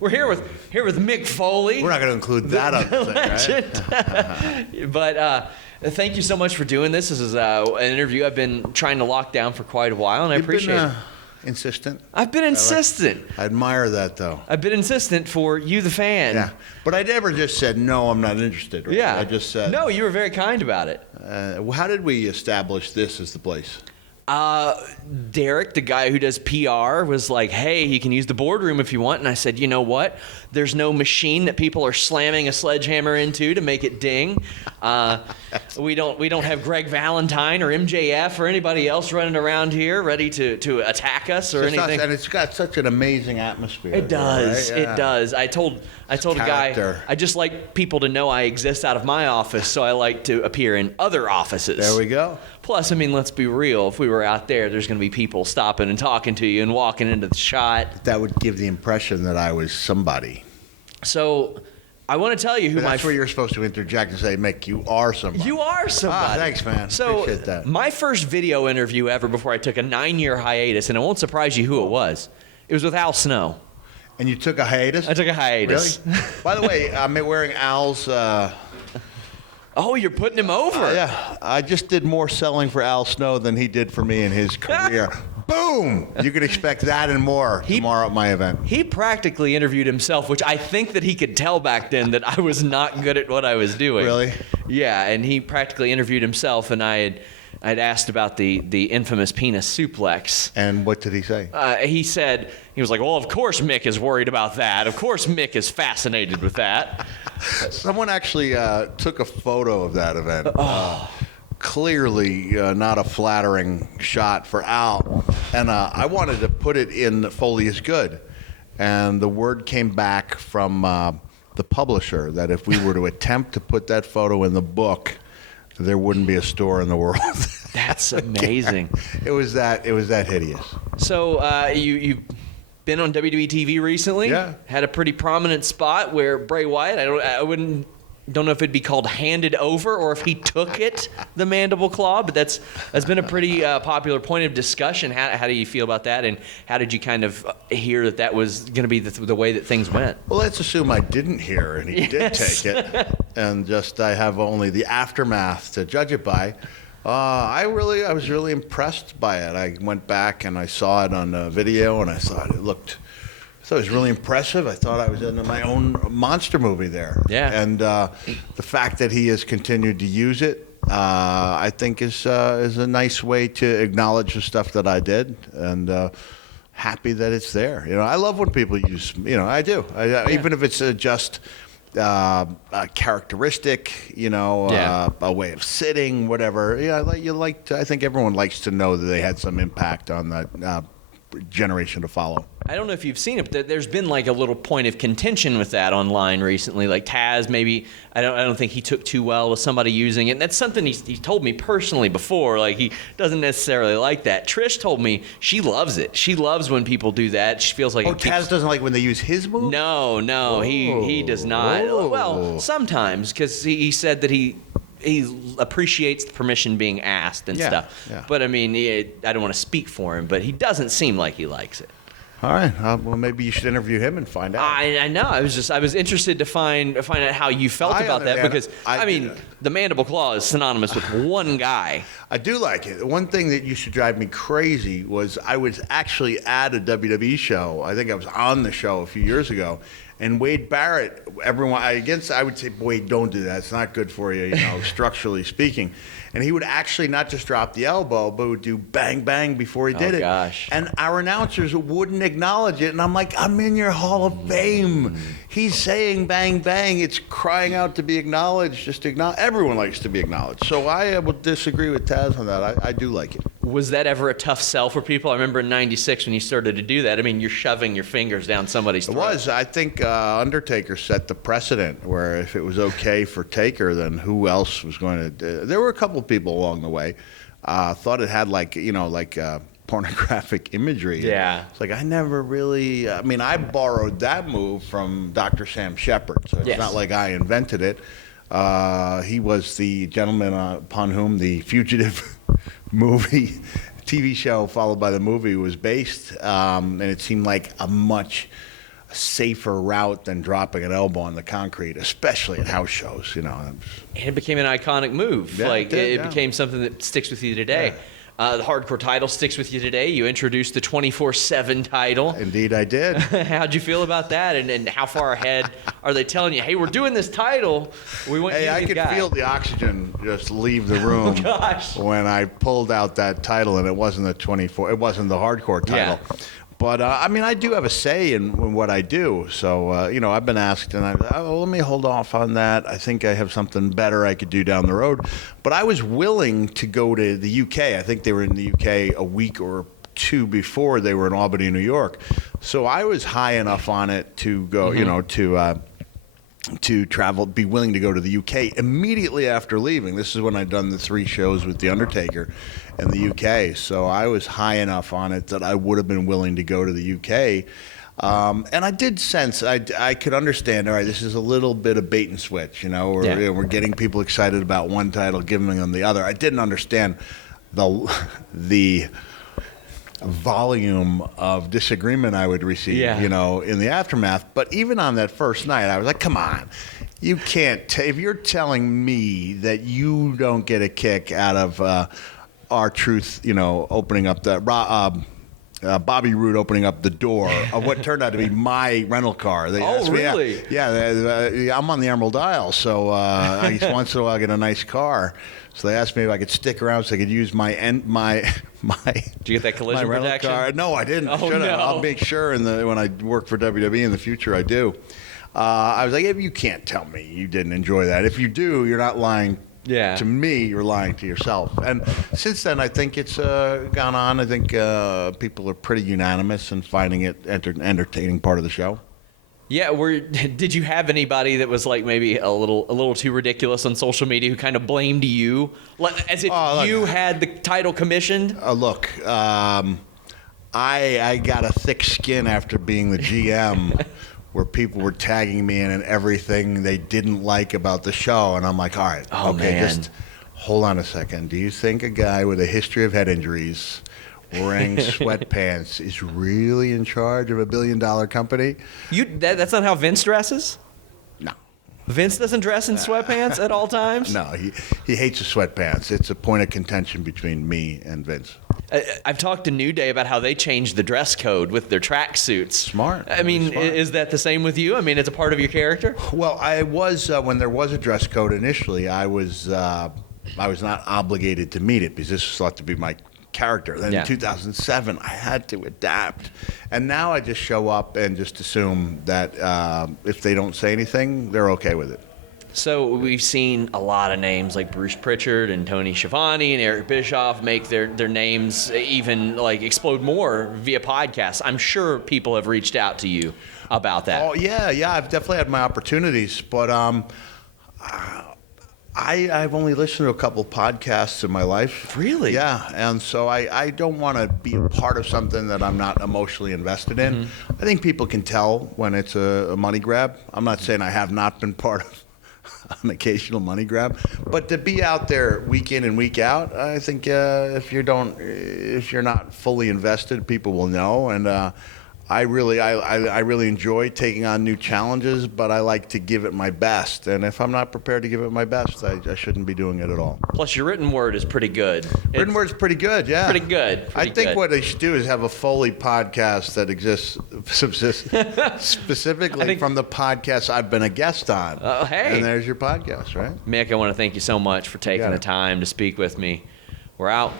We're here with Mick Foley. We're not going to include that on the thing, right? But thank you so much for doing this. This is an interview I've been trying to lock down for quite a while, and I appreciate it. Insistent. I've been insistent. I admire that, though. I've been insistent for you, the fan. Yeah, but I never just said, no, I'm not interested. Right? Yeah. I just said... No, you were very kind about it. How did we establish this as the place? Derek, the guy who does PR, was like, hey, you can use the boardroom if you want. And I said, you know what? There's no machine that people are slamming a sledgehammer into to make it ding. We don't have Greg Valentine or MJF or anybody else running around here ready to attack us or anything. And it's got such an amazing atmosphere. It does. Right? Yeah. It does. I told a guy, I just like people to know I exist out of my office, so I like to appear in other offices. There we go. Plus, I mean, let's be real. If we were out there's going to be people stopping and talking to you and walking into the shot. That would give the impression that I was somebody. So I want to tell you who that's where you're supposed to interject and say, Mick, you are somebody. You are somebody. Thanks, man. So appreciate that. My first video interview ever before I took a 9-year hiatus, and it won't surprise you who it was. It was with Al Snow. And you took a hiatus? I took a hiatus. Really? By the way, I'm wearing Al's... Oh, you're putting him over. Yeah. I just did more selling for Al Snow than he did for me in his career. Boom! You can expect that and more tomorrow at my event. He practically interviewed himself, which I think that he could tell back then that I was not good at what I was doing. Really? Yeah, and he practically interviewed himself, and I'd asked about the infamous penis suplex. And what did he say? He was like, well, of course Mick is worried about that. Of course Mick is fascinated with that. Someone actually took a photo of that event. Clearly not a flattering shot for Al. And I wanted to put it in Foley is Good. And the word came back from the publisher that if we were to attempt to put that photo in the book, there wouldn't be a store in the world. That's amazing. It was that hideous. So you've been on WWE TV recently. Yeah. Had a pretty prominent spot where Bray Wyatt, don't know if it'd be called handed over or if he took it, the mandible claw, but that's been a pretty popular point of discussion. How do you feel about that, and how did you kind of hear that was going to be the way that things went? Well, let's assume I didn't hear and he did take it, and I have only the aftermath to judge it by. I was really impressed by it. I went back and I saw it on a video, and I thought it was really impressive. I thought I was in my own monster movie there. Yeah. And the fact that he has continued to use it, I think is a nice way to acknowledge the stuff that I did, and happy that it's there. I love when people use. I do. Even if it's just a characteristic, a way of sitting, whatever. I think everyone likes to know that they had some impact on that generation to follow. I don't know if you've seen it, but there's been like a little point of contention with that online recently. Like Taz, maybe I don't think he took too well with somebody using it. And that's something he's told me personally before. Like he doesn't necessarily like that. Trish told me she loves it. She loves when people do that. She feels like Taz doesn't like when they use his move? No, he does not. Whoa. Well, sometimes, because he said that he appreciates the permission being asked and stuff. Yeah. But I mean, I don't want to speak for him, but he doesn't seem like he likes it. All right. Well, maybe you should interview him and find out. I know. I was interested to find out how you felt about that, because the mandible claw is synonymous with one guy. I do like it. One thing that used to drive me crazy was I was actually at a WWE show. I think I was on the show a few years ago. And Wade Barrett, I would say, Wade, don't do that. It's not good for you, structurally speaking. And he would actually not just drop the elbow, but would do bang, bang before he did it. Gosh. And our announcers wouldn't acknowledge it. And I'm like, I'm in your Hall of Fame. He's saying bang, bang. It's crying out to be acknowledged. Just acknowledge. Everyone likes to be acknowledged. So I would disagree with Taz on that. I do like it. Was that ever a tough sell for people? I remember in '96 when you started to do that. I mean, you're shoving your fingers down somebody's throat. It was. I think Undertaker set the precedent where if it was okay for Taker, then who else was going to do it? There were a couple of people along the way thought it had pornographic imagery. Yeah. It's like I never really, I borrowed that move from Dr. Sam Shepard, so it's not like I invented it. He was the gentleman upon whom the Fugitive movie, TV show followed by the movie was based, and it seemed like a much safer route than dropping an elbow on the concrete, especially at house shows. And it became an iconic move. Yeah, it became something that sticks with you today. Yeah. The hardcore title sticks with you today. You introduced the 24/7 title. Indeed, I did. How'd you feel about that? And how far ahead are they telling you, hey, we're doing this title. We want you to be I the could guy. feel the oxygen just leave the room gosh. when I pulled out that title, and it wasn't the hardcore title. Yeah. But, I do have a say in what I do. So, I've been asked, and let me hold off on that. I think I have something better I could do down the road. But I was willing to go to the UK. I think they were in the UK a week or two before they were in Albany, New York. So I was high enough on it to go, to travel, be willing to go to the UK immediately after leaving. This is when I'd done the 3 shows with the Undertaker in the UK. So I was high enough on it that I would have been willing to go to the UK. And I did sense, I could understand, all right, this is a little bit of bait and switch, we're getting people excited about one title, giving them the other. I didn't understand the volume of disagreement I would receive, in the aftermath. But even on that first night, I was like, come on. You can't, if you're telling me that you don't get a kick out of R-Truth, opening up the, Bobby Roode opening up the door of what turned out to be my rental car. They asked me, really? Yeah, I'm on the Emerald Isle, so once in a while I get a nice car. So they asked me if I could stick around so I could use my. Did you get that collision protection? Car. No, I didn't. Oh, no. I'll make sure when I work for WWE in the future, I do. I was like, if you can't tell me you didn't enjoy that. If you do, you're not lying. Yeah. To me, you're lying to yourself. And since then, I think it's gone on. I think people are pretty unanimous in finding it entertaining part of the show. Yeah, did you have anybody that was like maybe a little too ridiculous on social media who kind of blamed you, as if you had the title commissioned? Look, I got a thick skin after being the GM, where people were tagging me in and everything they didn't like about the show, and I'm like, all right, just hold on a second. Do you think a guy with a history of head injuries, wearing sweatpants, is really in charge of $1 billion company? That's not how Vince dresses? No. Vince doesn't dress in sweatpants at all times? No, he hates the sweatpants. It's a point of contention between me and Vince. I've talked to New Day about how they changed the dress code with their tracksuits. Smart. I mean, smart. Is that the same with you? I mean, it's a part of your character? Well, I was when there was a dress code initially. I was not obligated to meet it because this was thought to be my character. Then in 2007, I had to adapt, and now I just show up and just assume that if they don't say anything, they're okay with it. So we've seen a lot of names like Bruce Pritchard and Tony Schiavone and Eric Bischoff make their names even like explode more via podcasts. I'm sure people have reached out to you about that. Oh yeah, I've definitely had my opportunities, but I've only listened to a couple podcasts in my life. Really? Yeah, and so I don't want to be a part of something that I'm not emotionally invested in. Mm-hmm. I think people can tell when it's a money grab. I'm not saying I have not been part of an occasional money grab, but to be out there week in and week out, I think if you're not fully invested, people will know. And I really enjoy taking on new challenges, but I like to give it my best. And if I'm not prepared to give it my best, I shouldn't be doing it at all. Plus, your written word is pretty good. Written word's pretty good, yeah. Pretty good. I think what they should do is have a Foley podcast that subsists specifically from the podcast I've been a guest on. Oh, hey. And there's your podcast, right? Mick, I want to thank you so much for taking the time to speak with me. We're out.